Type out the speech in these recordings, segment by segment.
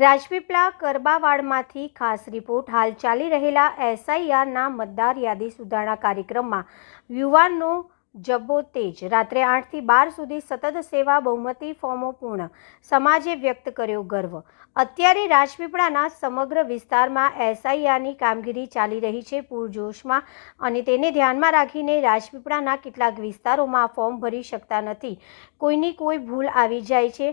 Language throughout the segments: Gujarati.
રાજપીપળા કરબાવાડમાંથી ખાસ રિપોર્ટ હાલ ચાલી રહેલા એસઆઈઆરના મતદાર યાદી સુધારણા કાર્યક્રમમાં યુવાનનો જબ્બો તેજ. રાત્રે આઠથી બાર સુધી સતત સેવા બહુમતી ફોર્મો પૂર્ણ. સમાજે વ્યક્ત કર્યો ગર્વ. અત્યારે રાજપીપળાના સમગ્ર વિસ્તારમાં એસઆઈઆરની કામગીરી ચાલી રહી છે પૂરજોશમાં અને તેને ધ્યાનમાં રાખીને રાજપીપળાના કેટલાક વિસ્તારોમાં ફોર્મ ભરી શકતા નથી. કોઈની કોઈ ભૂલ આવી જાય છે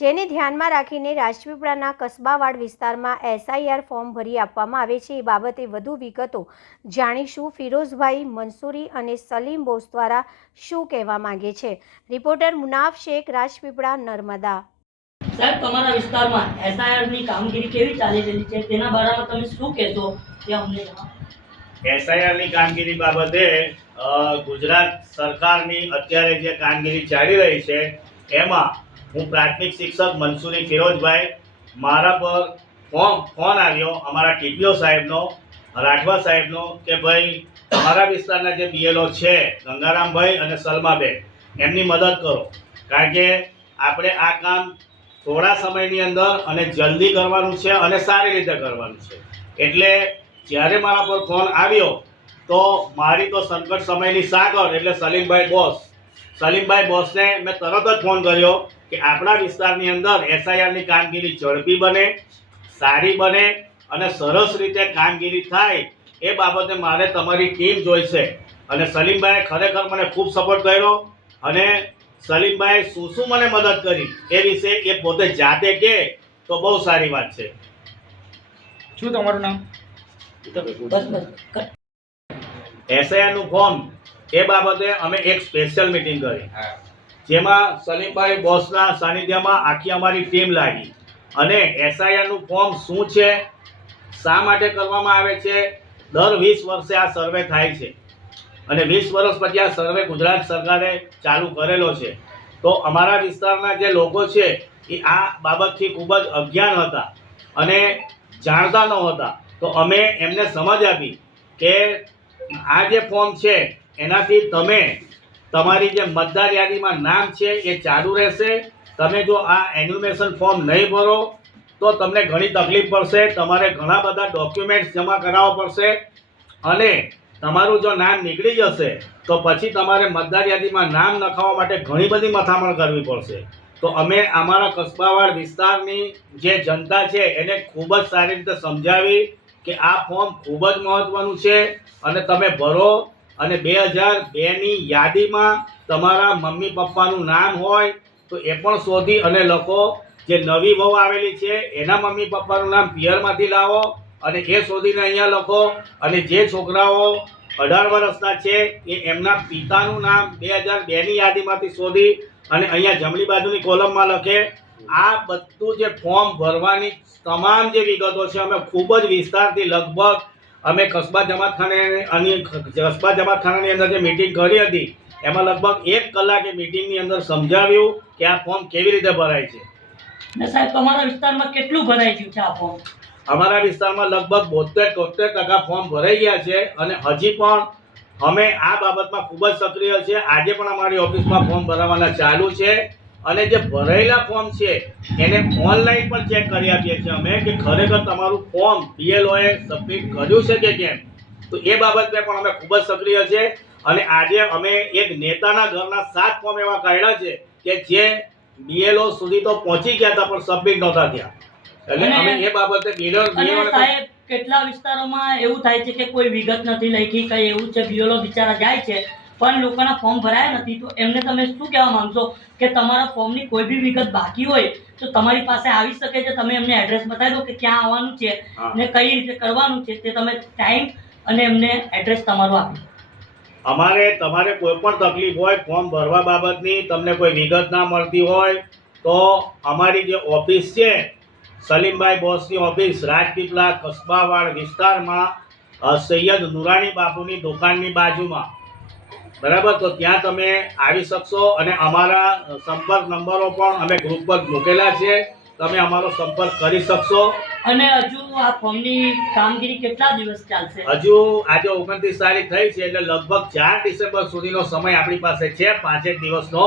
જેને ધ્યાનમાં રાખીને રાજપીપળાના કસ્બાવાડ વિસ્તારમાં એસઆઈઆર ફોર્મ ભરી આપવામાં આવે છે. એ બાબતે વધુ વિગતો જાણીશું. ફિરોઝભાઈ મંસૂરી અને સલીમ બોસ દ્વારા શું કહેવા માંગે છે? રિપોર્ટર મુનાફ શેખ રાજપીપળા નર્મદા. સાહેબ તમારા વિસ્તારમાં એસઆઈઆરની કામગીરી કેવી ચાલી રહી છે તેના બારામાં તમે શું કહેશો તે અમને એસઆઈઆરની કામગીરી બાબતે ગુજરાત સરકારની અત્યારે જે કામગીરી ચાલી રહી છે એમાં હું પ્રાથમિક શિક્ષક મનસુરી ફિરોજભાઈ. મારા પર ફોન ફોન આવ્યો અમારા ટીપીઓ સાહેબનો, રાઠવા સાહેબનો કે ભાઈ, અમારા વિસ્તારના જે બીએલઓ છે, ગંગારામભાઈ અને સલમાબેન, એમની મદદ કરો. કારણ કે આપણે આ કામ થોડા સમયની અંદર અને જલ્દી કરવાનું છે અને સારી રીતે કરવાનું છે. એટલે જ્યારે મારા પર ફોન આવ્યો, તો મારી તો સંકટ સમયની સાગર, એટલે સલીમભાઈ બોસ. સલીમભાઈ બોસને મેં તરત જ ફોન કર્યો. કે આપણા વિસ્તારની અંદર એસઆઈઆરની કામગીરી ઝડપી બને સારી બને અને સરસ રીતે કામગીરી થાય એ બાબતે મારે તમારી ટીમ જોઈશે. અને સલીમભાઈએ ખરેખર મને ખૂબ સપોર્ટ કર્યો અને સલીમભાઈએ શું શું મને મદદ કરી એ વિશે એ પોતે જાતે કહે તો બહુ સારી વાત છે. શું તમારું નામ? એસઆઈઆરનું ફોર્મ એ બાબતે અમે એક સ્પેશિયલ મિટિંગ કરી. જેમાં સલીમભાઈ બોસના સાનિધ્યમાં આખી અમારી ટીમ લાગી. અને એસઆઈઆરનું ફોર્મ શું છે? શા માટે કરવામાં આવે છે? દર વીસ વર્ષે આ સર્વે થાય છે. અને વીસ વર્ષ પછી આ સર્વે ગુજરાત સરકારે ચાલુ કરેલો છે. તો અમારા વિસ્તારના જે લોકો છે, એ આ બાબતથી ખૂબ જ અજ્ઞાન હતા અને જાણતા નહોતા તો અમે એમને સમજ આપી કે આ જે ફોર્મ છે, એનાથી તમે તમારી જે મતદાર યાદીમાં નામ છે એ ચાલુ રહેશે. તમે જો આ એન્યુમેશન ફોર્મ નહીં ભરો, તો તમને ઘણી તકલીફ પડશે. તમારે ઘણા બધા ડોક્યુમેન્ટ્સ જમા કરાવવા પડશે. અને તમારું જો નામ નીકળી જશે, તો પછી તમારે મતદાર યાદીમાં નામ નખાવવા માટે ઘણી બધી મથામણ કરવી પડશે. તો અમે અમારા કસ્બાવાડ વિસ્તારની જે જનતા છે, એને ખૂબ જ સારી રીતે સમજાવી કે આ ફોર્મ ખૂબ જ મહત્ત્વનું છે. અને તમે ભરો અને બે હજાર બેની યાદીમાં તમારા મમ્મી પપ્પાનું નામ હોય તો એ પણ શોધી અને લખો. જે નવી વહુ આવેલી છે, એના મમ્મી પપ્પાનું નામ પિયરમાંથી લાવો અને એ શોધીને અહીંયા લખો. અને જે છોકરાઓ અઢાર વર્ષના છે, એ એમના પિતાનું નામ બે હજાર બેની યાદીમાંથી શોધી અને અહીંયા જમણી બાજુની કોલમમાં લખે. આ બધું જે ફોર્મ ભરવાની તમામ જે વિગતો છે, અમે ખૂબ જ વિસ્તારથી લગભગ અમે કસ્બા જમાતખાને અને કસ્બા જમાતખાનાની અંદર જે મિટિંગ કરી હતી એમાં લગભગ એક કલાકે મિટિંગની અંદર સમજાવ્યું કે આ ફોર્મ કેવી રીતે ભરાય છે. ને સાહેબ તમારા વિસ્તારમાં કેટલું ભરાઈ ગયું છે આ ફોર્મ અમારા વિસ્તારમાં લગભગ બોતેર તોતેર ટકા ફોર્મ ભરાઈ ગયા છે અને હજી પણ અમે આ બાબતમાં ખૂબ જ સક્રિય છે આજે પણ અમારી ઓફિસમાં ફોર્મ ભરાવાના ચાલુ છે. અને જે ભરાયેલા ફોર્મ છે એને ઓનલાઈન પણ ચેક કરી આપીએ છીએ અમે કે ખરેખર તમારું ફોર્મ બીએલઓએ સબમિટ કર્યું છે કે કેમ? તો એ બાબતે પણ અમે ખૂબ જ સક્રિય છે અને આજે અમે એક નેતાના ઘરના સાત ફોર્મ એવા કાઢ્યા છે કે જે બીએલઓ સુધી તો પહોંચી ગયા હતા પણ સબમિટ નહોતા થયા. એટલે અમે એ બાબતે બીએલઓ સાહેબ કેટલા વિસ્તારોમાં એવું થાય છે કે કોઈ વિગત નથી લખી કઈ એવું છે બીએલઓ બિચારા જાય છે? પણ લોકોના ફોર્મ ભરાયા નથી તો એમને તમે શું કહેવા માંગશો? કે તમારા ફોર્મની કોઈ બી વિગત બાકી હોય તો તમારી પાસે આવી શકે છે તમે એમને એડ્રેસ બતાવી દો કે ક્યાં આવવાનું છે. ને કઈ રીતે કરવાનું છે તે તમે ટાઈમ અને એમને એડ્રેસ તમારું આપી અમારે તમારે કોઈ પણ તકલીફ હોય ફોર્મ ભરવા બાબતની તમને કોઈ વિગત ના મળતી હોય તો અમારી જે ઓફિસ છે સલીમભાઈ બોસની ઓફિસ રાજપીપળા કસ્બાવાડ વિસ્તારમાં સૈયદ નુરાણી બાપુની દુકાનની બાજુમાં. બરાબર? તો ત્યાં તમે આવી શકશો અને અમારા સંપર્ક નંબરો પણ અમે ગ્રુપ પર મૂકેલા છે. તમે અમારો સંપર્ક કરી શકશો. અને હજુ આ ફોર્મની કામગીરી કેટલા દિવસ ચાલશે? હજુ આજે ઓગણત્રીસ તારીખ થઈ છે એટલે લગભગ ચાર ડિસેમ્બર સુધીનો સમય આપણી પાસે છે પાંચેક દિવસનો.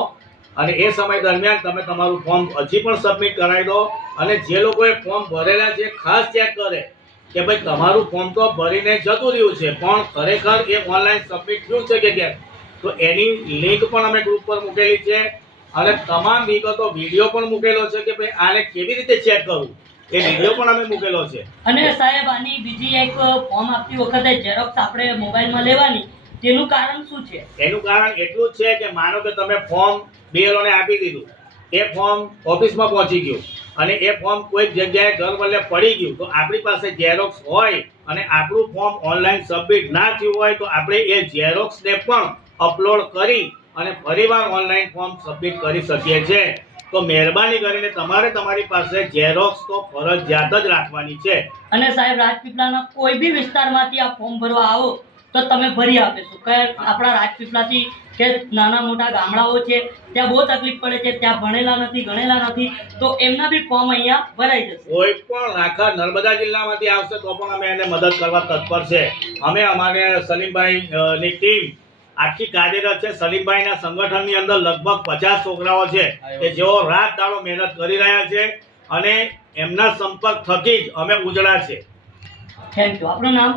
અને એ સમય દરમિયાન તમે તમારું ફોર્મ હજી પણ સબમિટ કરાવી દો. અને જે લોકોએ ફોર્મ ભરેલા છે ખાસ ચેક કરે કે ભાઈ તમારું ફોર્મ તો ભરીને જતું રહ્યું છે પણ ખરેખર એ ઓનલાઈન સબમિટ થયું છે કે કેમ? તો એની લિંક પણ અમે ગ્રુપ પર મૂકેલી છે અને તમામ વિગતો વીડિયો પણ મૂકેલો છે કે ભાઈ આને કેવી રીતે ચેક કરવું? એ વીડિયો પણ અમે મૂકેલો છે. અને સાહેબ આની બીજી એક ફોર્મ આપતી વખતે ઝેરોક્સ આપણે મોબાઈલમાં લેવાની તેનું કારણ શું છે? એનું કારણ એટલું જ છે કે માનો કે તમે ફોર્મ બીએલઓને આપી દીધું એ ફોર્મ ઓફિસમાં પહોંચી ગયું અને એ ફોર્મ કોઈક જગ્યાએ ઘર વલ્લે પડી ગયું તો આપણી પાસે ઝેરોક્સ હોય અને આપણું ફોર્મ ઓનલાઈન સબમિટ ના થયું હોય તો આપણે એ ઝેરોક્સને પણ અપલોડ કરી અને ફરીવાર ઓનલાઈન ફોર્મ સબમિટ કરી શકીએ છીએ તો મહેરબાની કરીને તમારે તમારી પાસે ઝેરોક્સ તો ફરજિયાત જ રાખવાની છે. અને સાહેબ રાજપીપળાના કોઈ બી વિસ્તારમાંથી આ ફોર્મ ભરવા આવો તો તમે ભરી આપીશું કે આપણા રાજપીપળાથી કે નાના મોટા ગામડાઓ છે ત્યાં બહુ તકલીફ પડે છે ત્યાં ભણેલા નથી ગણેલા નથી તો એમના બી ફોર્મ અહીંયા ભરાઈ જશે. કોઈ પણ આખા નર્મદા જિલ્લામાંથી આવશે તો પણ અમે એને મદદ કરવા તત્પર છે. અમે અમારે સલીમભાઈ ની ટીમ આખી કાર્યરત છે. સલીમભાઈના સંગઠનની અંદર લગભગ પચાસ છોકરાઓ છે કે જેઓ રાત દાડો મહેનત કરી રહ્યા છે અને એમના સંપર્ક થકી જ અમે ઉજળા છે. થેન્ક યુ આપનું નામ?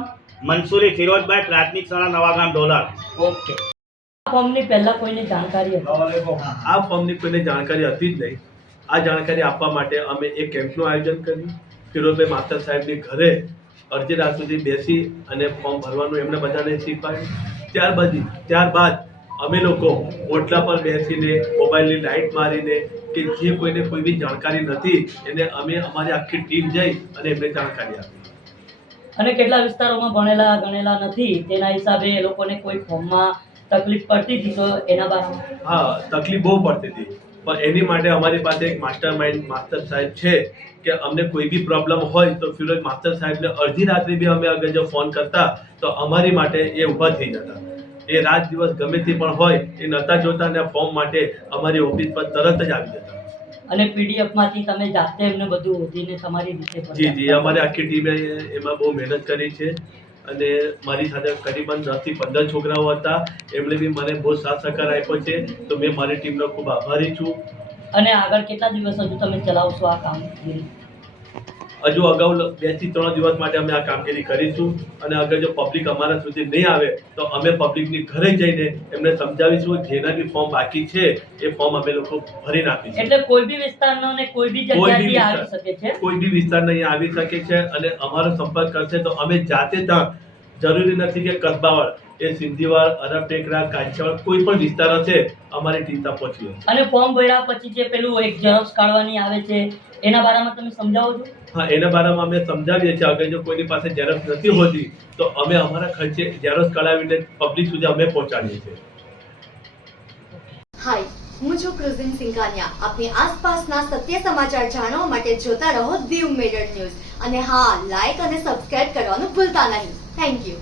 મનસુરી ફિરોજભાઈ પ્રાથમિક શાળા નવાગામ ડોલર ઓકે આ ફોર્મની પહેલા કોઈને જાણકારી હતી? આ ફોર્મની કોઈને જાણકારી હતી જ નહીં. આ જાણકારી આપવા માટે અમે એક કેમ્પનું આયોજન કર્યું. ફિરોજભાઈ માસ્ટર સાહેબની ઘરે અડધી રાત સુધી બેસી અને ફોર્મ ભરવાનું એમને બધાને શીખવાડ્યું. ત્યારબાદ ત્યારબાદ અમે લોકો ઓટલા પર બેસીને મોબાઈલની લાઇટ મારીને કે જે કોઈને કોઈ બી જાણકારી નથી એને અમે અમારી આખી ટીમ જઈ અને એમને જાણકારી આપી. અને કેટલા વિસ્તારોમાં ભણેલા ગણેલા નથી તેના હિસાબે એ લોકોને કોઈ ફોર્મમાં તકલીફ પડતી હતી તો એના બારામાં હા તકલીફ બહુ પડતી હતી. પણ એની માટે અમારી પાસે એક માસ્ટર માઇન્ડ માસ્ટર સાહેબ છે કે અમને કોઈ બી પ્રોબ્લેમ હોય તો ફિરોજ માસ્ટર સાહેબને અડધી રાત્રે બી અમે અગર જો ફોન કરતા તો અમારી માટે એ ઊભા થઈ જતા એ રાત દિવસ ગમે તે પણ હોય એ નહોતા જોતા ને ફોર્મ માટે અમારી ઓફિસ પર તરત જ આવી જતા અને પીડીએફમાંથી તમે જાતે એમને બધું શોધીને તમારી રીતે જી જી. અમારી આખી ટીમે એમાં બહુ મહેનત કરી છે અને મારી સાથે કરીબન દસથી પંદર છોકરાઓ હતા. એમણે બી મને બહુ સાથ સહકાર આપ્યો છે. તો મેં મારી ટીમનો ખૂબ આભારી છું. અને આગળ કેટલા દિવસ હજુ તમે ચલાવશો આ કામગીરી હજુ અગાઉ બેથી ત્રણ દિવસ માટે અમે આ કામગીરી કરીશું અને અગર જો પબ્લિક અમારા સુધી નહીં આવે તો અમે પબ્લિકની ઘરે જઈને એમને સમજાવીશું જેના બી ફોર્મ બાકી છે એ ફોર્મ અમે લોકો ભરી નાખીશું એટલે કોઈ બી વિસ્તારનો ને કોઈ બી બી આવી વિસ્તાર. શકે છે કોઈ બી વિસ્તારના અહીંયા આવી શકે છે અને અમારો સંપર્ક કરશે તો અમે જાતે ત્યાં જરૂરી નથી કે કસબાવાળ એ સિંધીવાડ અરબ ટેકરા કાંચિયાવાડ કોઈ પણ વિસ્તાર હશે અમારી ટીમ ત્યાં પહોંચી અને ફોર્મ ભર્યા પછી જે પેલું એક ઝેરોક્સ કાઢવાની આવે છે એના બારામાં તમે સમજાવો છો? હા એના બારામાં અમે સમજાવીએ છીએ. અગર જો કોઈની પાસે ઝેરોક્સ નથી હોતી તો અમે અમારા ખર્ચે ઝેરોક્સ કઢાવીને પબ્લિક સુધી અમે પહોંચાડીએ છીએ. હાય હું છું ક્રુઝિન સિંઘાનિયા. આપની આસપાસના સત્ય સમાચાર જાણવા માટે જોતા રહો દીવ મેડર ન્યૂઝ. અને હા લાઈક અને સબસ્ક્રાઇબ કરવાનું ભૂલતા નહીં. Thank you